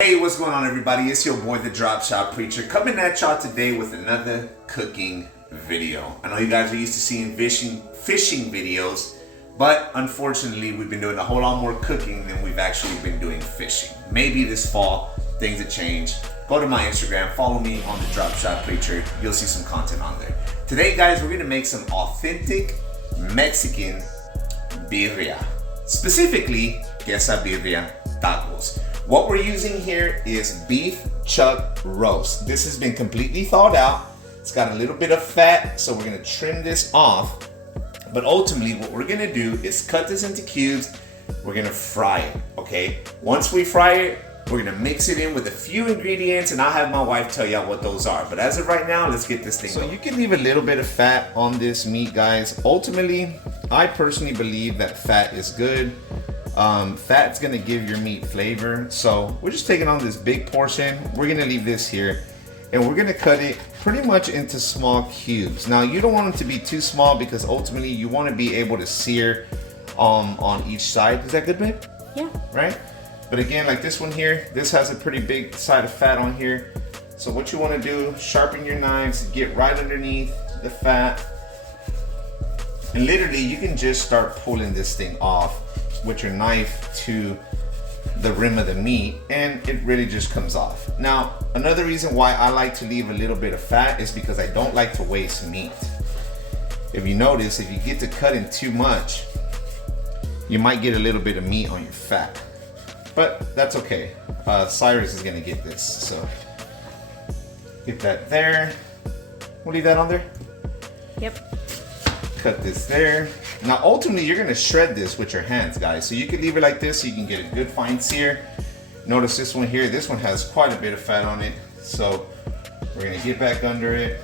Hey, what's going on everybody? It's your boy the DropShotPreacher coming at y'all today with another cooking video. I know you guys are used to seeing fishing videos, but unfortunately we've been doing a whole lot more cooking than we've actually been doing fishing. Maybe this fall things have changed. Go to my Instagram, follow me on the DropShotPreacher. You'll see some content on there. Today guys, we're gonna make some authentic Mexican birria. Specifically, queso birria tacos. What we're using here is beef chuck roast. This has been completely thawed out. It's got a little bit of fat, so we're gonna trim this off. But ultimately, what we're gonna do is cut this into cubes. We're gonna fry it, okay? Once we fry it, we're gonna mix it in with a few ingredients, and I'll have my wife tell y'all what those are. But as of right now, let's get this thing going. So you can leave a little bit of fat on this meat, guys. Ultimately, I personally believe that fat is good. Fat's gonna give your meat flavor. So we're just taking on this big portion. We're gonna leave this here and we're gonna cut it pretty much into small cubes. Now you don't want them to be too small because ultimately you want to be able to sear on each side. Is that good, babe? Yeah. Right? But again, like this one here, this has a pretty big side of fat on here. So what you want to do, sharpen your knives, get right underneath the fat. And literally you can just start pulling this thing off with your knife to the rim of the meat, and it really just comes off. Now, another reason why I like to leave a little bit of fat is because I don't like to waste meat. If you notice, if you get to cutting too much, you might get a little bit of meat on your fat. But that's okay. Cyrus is gonna get this, so get that there. We'll leave that on there. Yep. Cut this there. Now ultimately you're gonna shred this with your hands, guys. So you can leave it like this so you can get a good fine sear. Notice this one here, this one has quite a bit of fat on it. So we're gonna get back under it.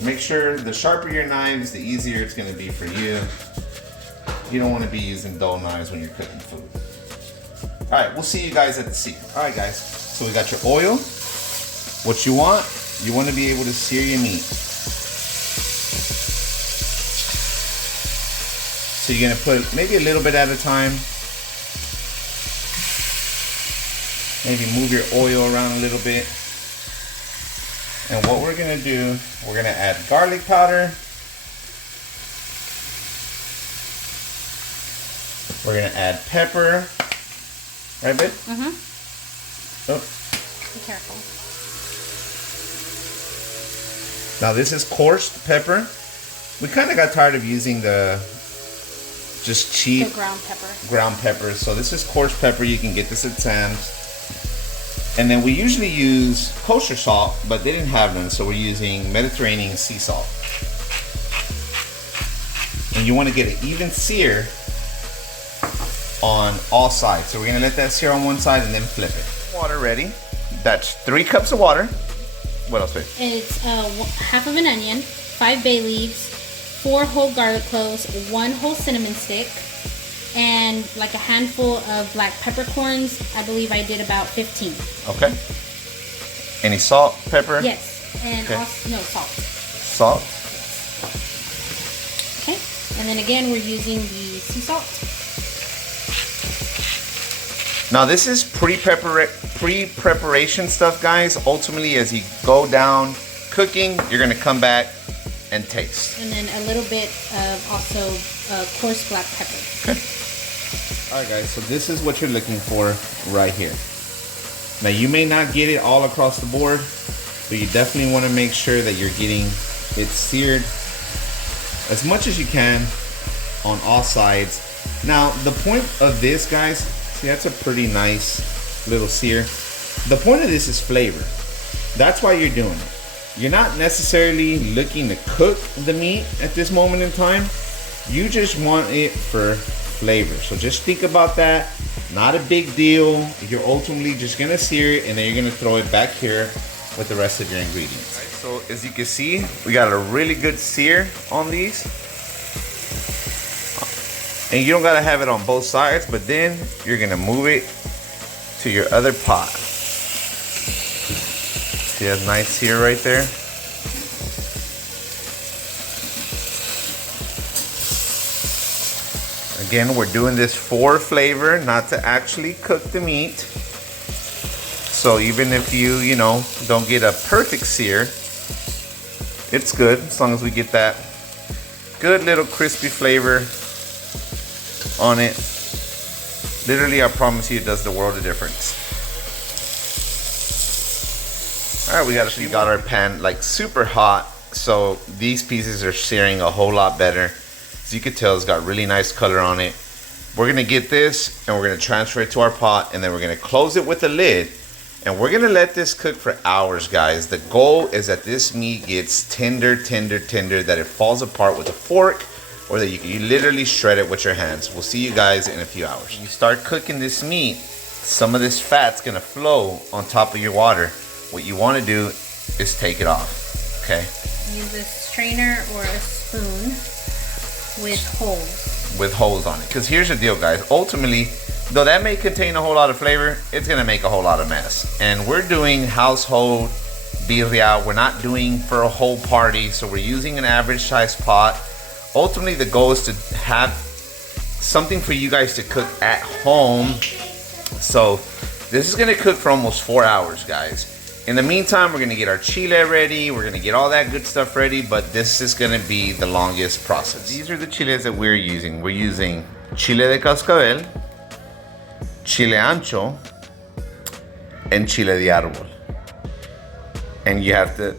Make sure the sharper your knives, the easier it's gonna be for you. You don't wanna be using dull knives when you're cooking food. All right, we'll see you guys at the sear. All right guys, so we got your oil. What you want to be able to sear your meat. So you're gonna put maybe a little bit at a time. Maybe move your oil around a little bit. And what we're gonna do, we're gonna add garlic powder. We're gonna add pepper. Right, babe? Mm-hmm. Oh. Be careful. Now this is coarse pepper. We kind of got tired of using the just cheap ground pepper. So this is coarse pepper. You can get this at Sam's. And then we usually use kosher salt, but they didn't have none, so we're using Mediterranean sea salt. And you want to get an even sear on all sides. So we're gonna let that sear on one side and then flip it. Water ready. That's 3 cups of water. What else, babe? It's half of an onion, 5 bay leaves, 4 whole garlic cloves, 1 whole cinnamon stick, and like a handful of black peppercorns. I believe I did about 15. Okay. Any salt, pepper? Yes, and okay. Also, no, salt. Salt? Okay, and then again we're using the sea salt. Now this is pre-preparation stuff, guys. Ultimately, as you go down cooking, you're gonna come back and taste. And then a little bit of also coarse black pepper. Okay. All right, guys, so this is what you're looking for right here. Now you may not get it all across the board, but you definitely wanna make sure that you're getting it seared as much as you can on all sides. Now, the point of this, guys, see, that's a pretty nice little sear. The point of this is flavor. That's why you're doing it. You're not necessarily looking to cook the meat at this moment in time. You just want it for flavor. So just think about that. Not a big deal. You're ultimately just gonna sear it and then you're gonna throw it back here with the rest of your ingredients. Right, so as you can see, we got a really good sear on these. And you don't gotta have it on both sides, but then you're gonna move it to your other pot. See that nice sear right there? Again, we're doing this for flavor, not to actually cook the meat. So even if you know, don't get a perfect sear, it's good as long as we get that good little crispy flavor on it. Literally, I promise you, it does the world of difference. All right, we got our pan like super hot, so these pieces are searing a whole lot better. As you can tell, it's got really nice color on it. We're gonna get this and we're gonna transfer it to our pot, and then we're gonna close it with a lid, and we're gonna let this cook for hours, guys. The goal is that this meat gets tender, that it falls apart with a fork, or that you literally shred it with your hands. We'll see you guys in a few hours. When you start cooking this meat, some of this fat's gonna flow on top of your water. What you wanna do is take it off, okay? Use a strainer or a spoon with holes. With holes on it. Because here's the deal, guys. Ultimately, though that may contain a whole lot of flavor, it's gonna make a whole lot of mess. And we're doing household birria. We're not doing for a whole party, so we're using an average size pot. Ultimately, the goal is to have something for you guys to cook at home. So this is gonna cook for almost 4 hours, guys. In the meantime, we're gonna get our chile ready. We're gonna get all that good stuff ready, but this is gonna be the longest process. These are the chiles that we're using. We're using chile de cascabel, chile ancho, and chile de árbol. And you have to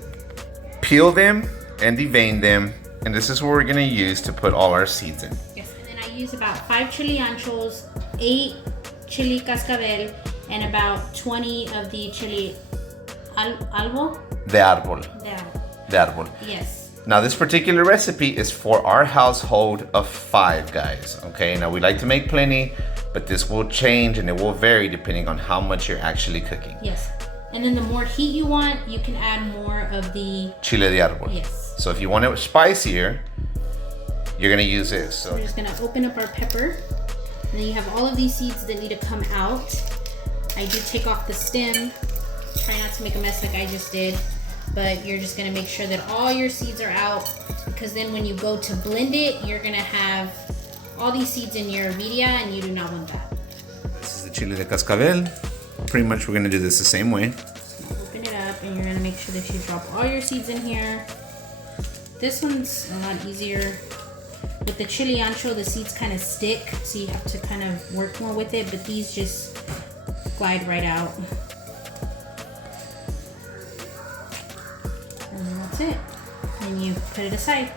peel them and devein them. And this is what we're gonna use to put all our seeds in. Yes, and then I use about 5 chili anchos, 8 chili cascabel, and about 20 of the chili albo? De árbol. De árbol. Yes. Now this particular recipe is for our household of 5 guys, okay? Now we like to make plenty, but this will change and it will vary depending on how much you're actually cooking. Yes. And then the more heat you want, you can add more of the chile de árbol. Yes. So if you want it spicier, you're gonna use this. So we're just gonna open up our pepper, and then you have all of these seeds that need to come out. I do take off the stem. Try not to make a mess like I just did, but you're just gonna make sure that all your seeds are out, because then when you go to blend it, you're gonna have all these seeds in your birria, and you do not want that. This is the chile de cascabel. Pretty much we're gonna do this the same way. Open it up, and you're gonna make sure that you drop all your seeds in here. This one's a lot easier. With the chili ancho, the seeds kind of stick, so you have to kind of work more with it, but these just glide right out. And then that's it. And you put it aside.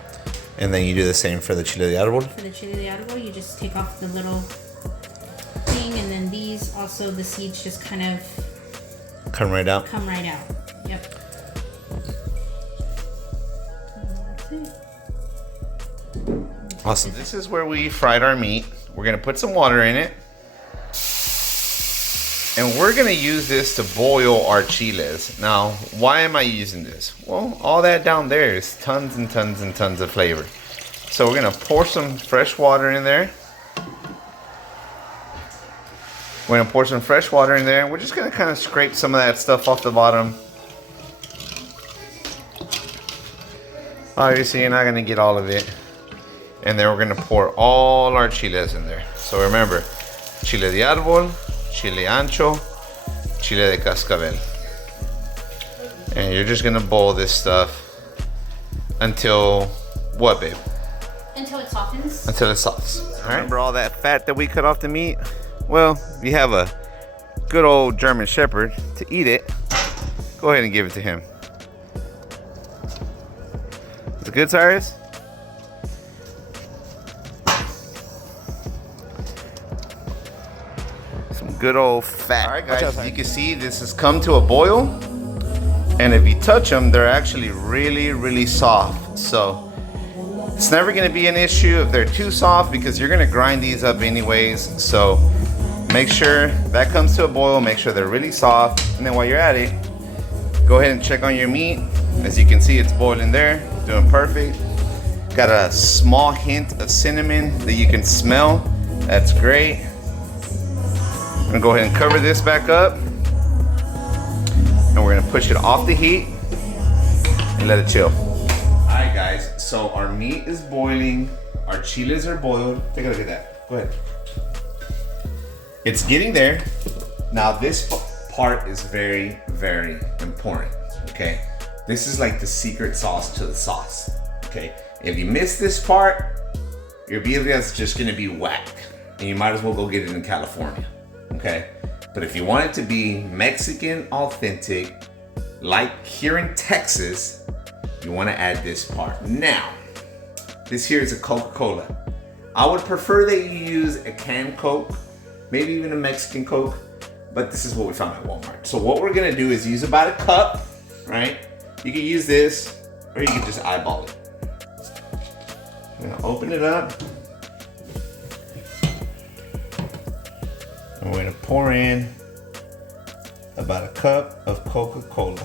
And then you do the same for the chile de árbol? For the chile de árbol, you just take off the little thing, and then these also, the seeds just kind of come right out. Yep. Awesome. This is where we fried our meat. We're gonna put some water in it. And we're gonna use this to boil our chiles. Now, why am I using this? Well, all that down there is tons and tons and tons of flavor. So we're gonna pour some fresh water in there. We're gonna pour some fresh water in there. We're just gonna kind of scrape some of that stuff off the bottom. Obviously, you're not gonna get all of it. And then we're gonna pour all our chiles in there. So remember, chile de árbol, chile ancho, chile de cascabel. And you're just gonna boil this stuff until what, babe? Until it softens. Until it softens. All right. Remember all that fat that we cut off the meat? Well, if you have a good old German Shepherd to eat it, go ahead and give it to him. Is it good, Cyrus? Some good old fat. All right, guys, as you can see, this has come to a boil. And if you touch them, they're actually really, really soft. So it's never gonna be an issue if they're too soft, because you're gonna grind these up anyways. So make sure that comes to a boil, make sure they're really soft. And then while you're at it, go ahead and check on your meat. As you can see, it's boiling there, doing perfect. Got a small hint of cinnamon that you can smell. That's great. I'm gonna go ahead and cover this back up. And we're gonna push it off the heat and let it chill. All right, guys, so our meat is boiling. Our chiles are boiled. Take a look at that. Go ahead. It's getting there. Now this part is very, very important, okay? This is like the secret sauce to the sauce, okay? If you miss this part, your birria is just gonna be whack, and you might as well go get it in California, okay? But if you want it to be Mexican authentic, like here in Texas, you wanna add this part. Now, this here is a Coca-Cola. I would prefer that you use a canned Coke, maybe even a Mexican Coke, but this is what we found at Walmart. So what we're gonna do is use about a cup, right? You can use this, or you can just eyeball it. I'm gonna open it up. And we're gonna pour in about a cup of Coca-Cola.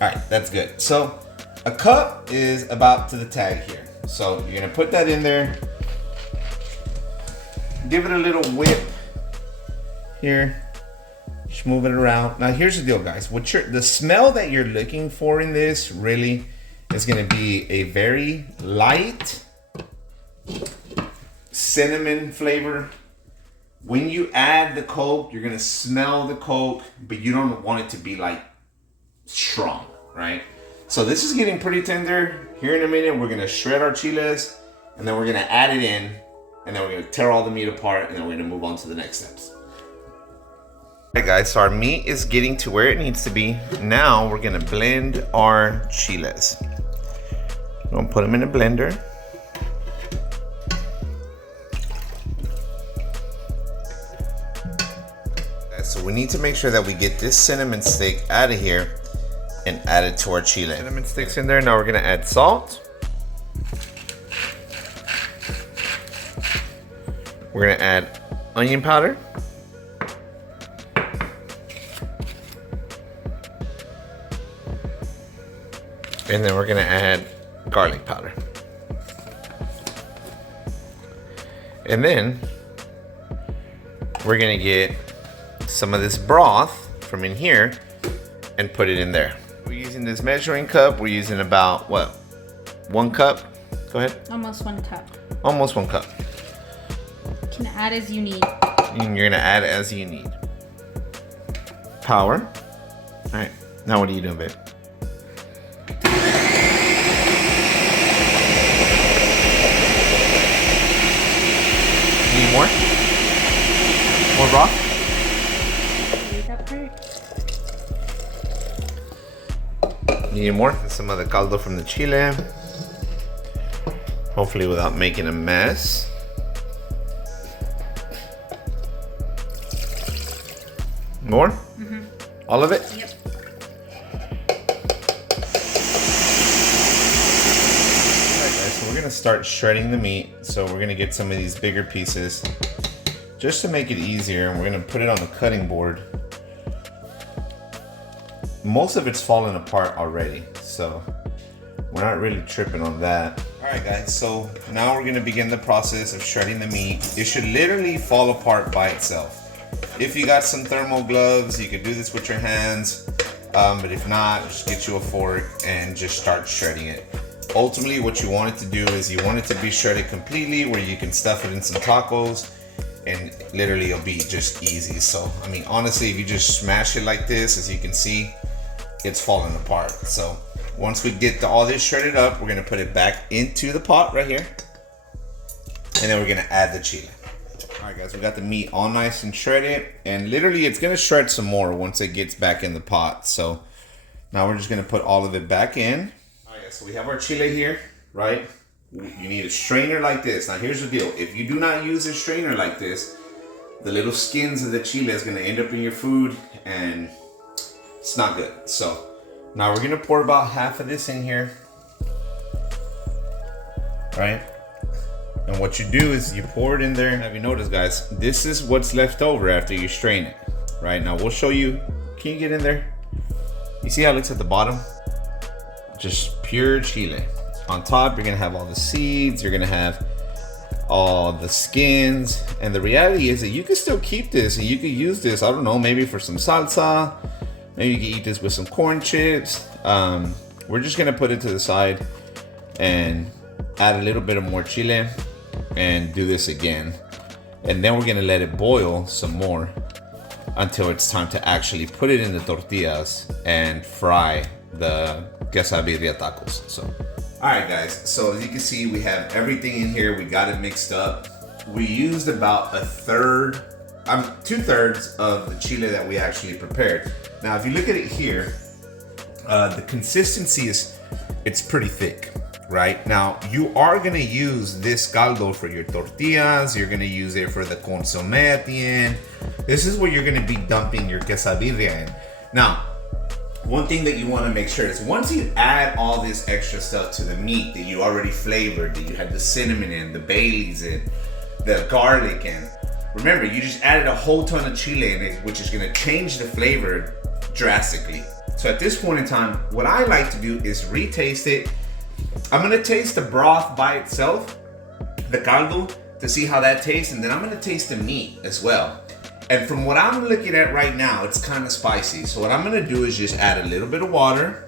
All right, that's good. So a cup is about to the tag here. So you're gonna put that in there. Give it a little whip here. Just move it around. Now here's the deal, guys. The smell that you're looking for in this really is gonna be a very light cinnamon flavor. When you add the Coke, you're gonna smell the Coke, but you don't want it to be like strong, right? So this is getting pretty tender. Here in a minute, we're gonna shred our chiles, and then we're gonna add it in, and then we're gonna tear all the meat apart, and then we're gonna move on to the next steps. All right, guys, so our meat is getting to where it needs to be. Now we're gonna blend our chiles. We're gonna put them in a blender. So we need to make sure that we get this cinnamon stick out of here and add it to our chile. Cinnamon sticks in there. Now we're gonna add salt. We're gonna add onion powder. And then we're gonna add garlic powder. And then we're gonna get some of this broth from in here and put it in there. We're using this measuring cup. We're using about, what, 1 cup? Go ahead. Almost 1 cup. Almost 1 cup. You can add as you need. And you're gonna add as you need. Power. All right, now what are you doing, babe? Need more? More broth? Need more? Some of the caldo from the chile. Hopefully without making a mess. More? Mm-hmm. All of it? Yep. Alright guys, so we're gonna start shredding the meat. So we're gonna get some of these bigger pieces just to make it easier, and we're gonna put it on the cutting board. Most of it's fallen apart already, so we're not really tripping on that. All right guys, so now we're gonna begin the process of shredding the meat. It should literally fall apart by itself. If you got some thermal gloves, you could do this with your hands, but if not, just get you a fork and just start shredding it. Ultimately, what you want it to do is you want it to be shredded completely where you can stuff it in some tacos, and literally it'll be just easy. So, I mean, honestly, if you just smash it like this, as you can see, it's falling apart. So once we get all this shredded up, we're gonna put it back into the pot right here, and then we're gonna add the chile. All right guys, we got the meat all nice and shredded, and literally it's gonna shred some more once it gets back in the pot. So now we're just gonna put all of it back in. All right guys, so we have our chile here, right? You need a strainer like this. Now here's the deal. If you do not use a strainer like this, the little skins of the chile is gonna end up in your food, and it's not good. So now we're gonna pour about half of this in here, right? And what you do is you pour it in there. Have you noticed, guys, this is what's left over after you strain it, right? Now we'll show you. Can you get in there? You see how it looks at the bottom? Just pure chile. On top, you're gonna have all the seeds, you're gonna have all the skins, and the reality is that you can still keep this and you can use this, I don't know, maybe for some salsa. Maybe you can eat this with some corn chips. We're just gonna put it to the side and add a little bit of more chile. and do this again. And then we're gonna let it boil some more until it's time to actually put it in the tortillas and fry the Birria Tacos. So, all right guys, so as you can see, we have everything in here. We got it mixed up. We used about 2/3 of the chile that we actually prepared. Now, if you look at it here, the consistency it's pretty thick, right? Now, you are gonna use this caldo for your tortillas. You're gonna use it for the consomme at the end. This is where you're gonna be dumping your quesabirria in. Now, one thing that you wanna make sure is once you add all this extra stuff to the meat that you already flavored, that you had the cinnamon in, the Baileys in, the garlic in, remember, you just added a whole ton of chile in it, which is gonna change the flavor drastically. So at this point in time, what I like to do is retaste it. I'm gonna taste the broth by itself, the caldo, to see how that tastes, and then I'm gonna taste the meat as well. And from what I'm looking at right now, it's kind of spicy. So what I'm gonna do is just add a little bit of water,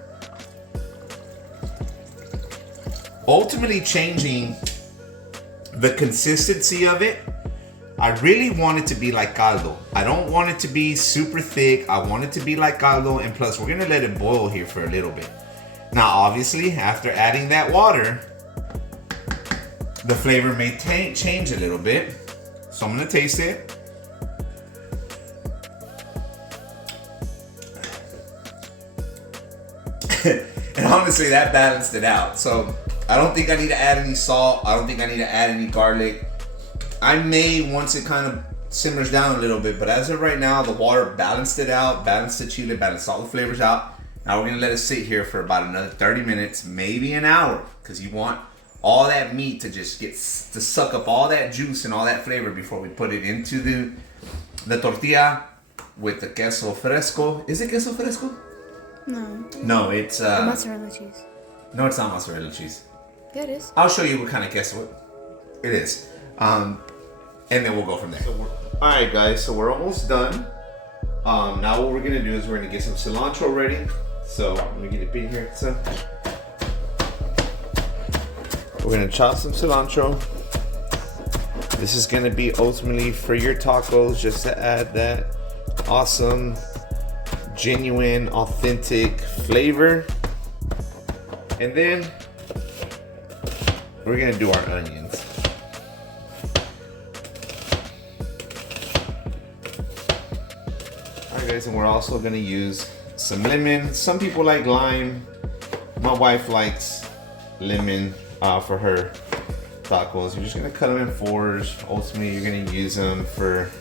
ultimately changing the consistency of it. I really want it to be like caldo. I don't want it to be super thick. I want it to be like caldo, and plus we're gonna let it boil here for a little bit. Now, obviously, after adding that water, the flavor may change a little bit. So I'm gonna taste it. And honestly, that balanced it out. So I don't think I need to add any salt. I don't think I need to add any garlic. I may, once it kind of simmers down a little bit, but as of right now, the water balanced it out, balanced the chile, balanced all the flavors out. Now we're gonna let it sit here for about another 30 minutes, maybe an hour, because you want all that meat to just to suck up all that juice and all that flavor before we put it into the tortilla with the queso fresco. Is it queso fresco? No. No, it's The mozzarella cheese. no, it's not mozzarella cheese. Yeah, it is. I'll show you what kind of queso it is. And then we'll go from there. All right, guys, so we're almost done. Now what we're gonna do is we're gonna get some cilantro ready. So let me get a bit here. So we're gonna chop some cilantro. This is gonna be ultimately for your tacos, just to add that awesome, genuine, authentic flavor. And then we're gonna do our onions. Guys, and we're also gonna use some lemon. Some people like lime. My wife likes lemon for her tacos. You're just gonna cut them in fours. Ultimately, you're gonna use them for,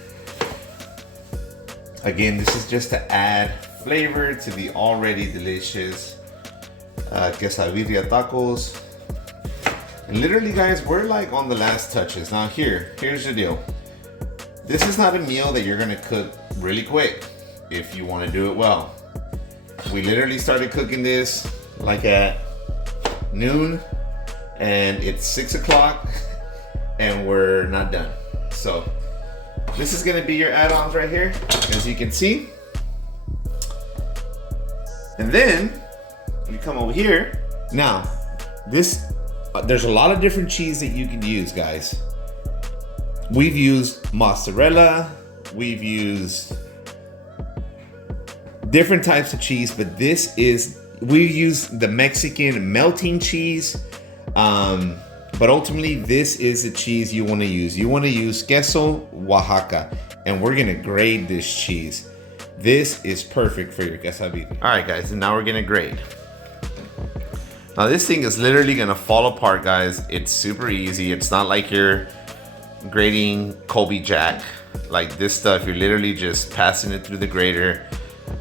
again, this is just to add flavor to the already delicious Birria Tacos. And literally, guys, we're like on the last touches. Now here's the deal. This is not a meal that you're gonna cook really quick if you want to do it well. We literally started cooking this like at noon, and it's 6 o'clock and we're not done. So this is gonna be your add-ons right here, as you can see. And then you come over here. Now this there's a lot of different cheese that you can use, guys. We've used mozzarella, we've used different types of cheese, but we use the Mexican melting cheese. But ultimately, this is the cheese you want to use. You want to use queso Oaxaca, and we're gonna grade this cheese. This is perfect for your quesabirria. All right, guys, and now we're gonna grade. Now this thing is literally gonna fall apart, guys. It's super easy. It's not like you're grading Colby Jack. Like this stuff, you're literally just passing it through the grater.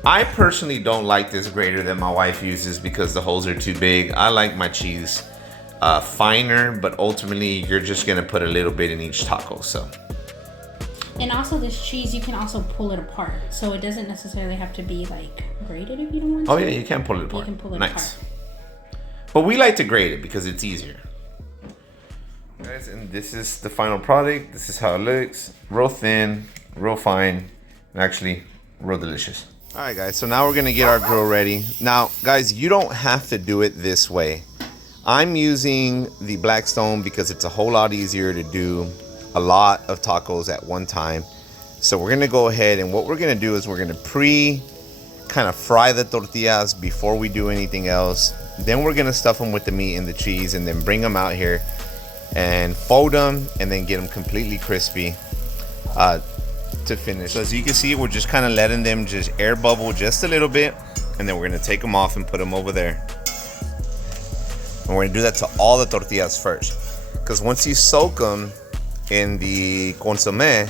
I personally don't like this grater that my wife uses because the holes are too big. I like my cheese finer, but ultimately you're just gonna put a little bit in each taco. So, and also this cheese, you can also pull it apart, so it doesn't necessarily have to be like grated if you don't want to. Oh yeah, you can pull it apart. You can pull it nice. apart. But we like to grate it because it's easier. Guys, and this is the final product. This is how it looks. Real thin, real fine, and actually real delicious. All right, guys, so now we're gonna get our grill ready. Now, guys, you don't have to do it this way. I'm using the Blackstone because it's a whole lot easier to do a lot of tacos at one time. So we're gonna go ahead, and what we're gonna do is we're gonna kind of fry the tortillas before we do anything else. Then we're gonna stuff them with the meat and the cheese, and then bring them out here and fold them, and then get them completely crispy to finish. So as you can see, we're just kind of letting them just air bubble just a little bit, and then we're gonna take them off and put them over there. And we're gonna do that to all the tortillas first, because once you soak them in the consomme,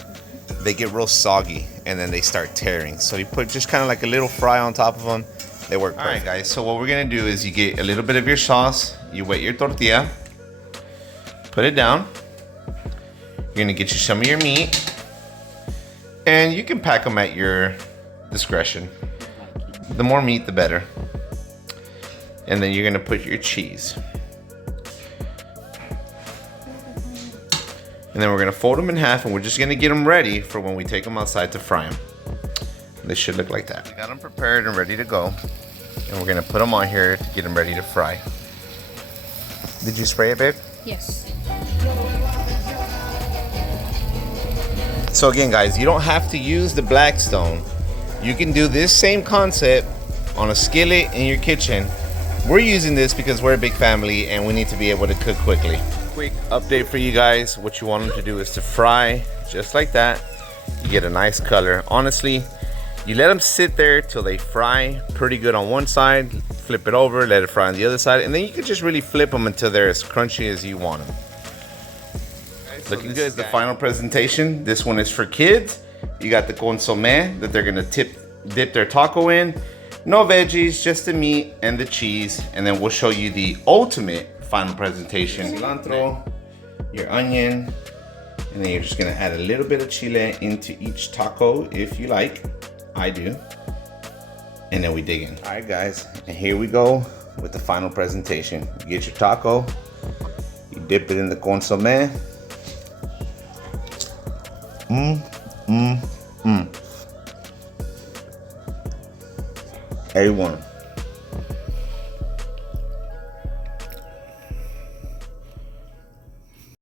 they get real soggy and then they start tearing. So you put just kind of like a little fry on top of them. They work perfect. All right, guys, so what we're gonna do is you get a little bit of your sauce, you wet your tortilla, put it down. You're gonna get you some of your meat, and you can pack them at your discretion. The more meat, the better. And then you're gonna put your cheese. And then we're gonna fold them in half, and we're just gonna get them ready for when we take them outside to fry them. They should look like that. We got them prepared and ready to go. And we're gonna put them on here to get them ready to fry. Did you spray it, babe? Yes. So again, guys, you don't have to use the Blackstone. You can do this same concept on a skillet in your kitchen. We're using this because we're a big family and we need to be able to cook quickly. Quick update for you guys. What you want them to do is to fry just like that. You get a nice color. Honestly, you let them sit there till they fry pretty good on one side, flip it over, let it fry on the other side, and then you can just really flip them until they're as crunchy as you want them. Looking good. The final presentation. This one is for kids. You got the consomme that they're gonna dip their taco in. No veggies, just the meat and the cheese, and then we'll show you the ultimate final presentation. Cilantro, your onion, and then you're just gonna add a little bit of chile into each taco if you like. I do. And then we dig in. All right, guys, and here we go with the final presentation. You get your taco, you dip it in the consomme. A1.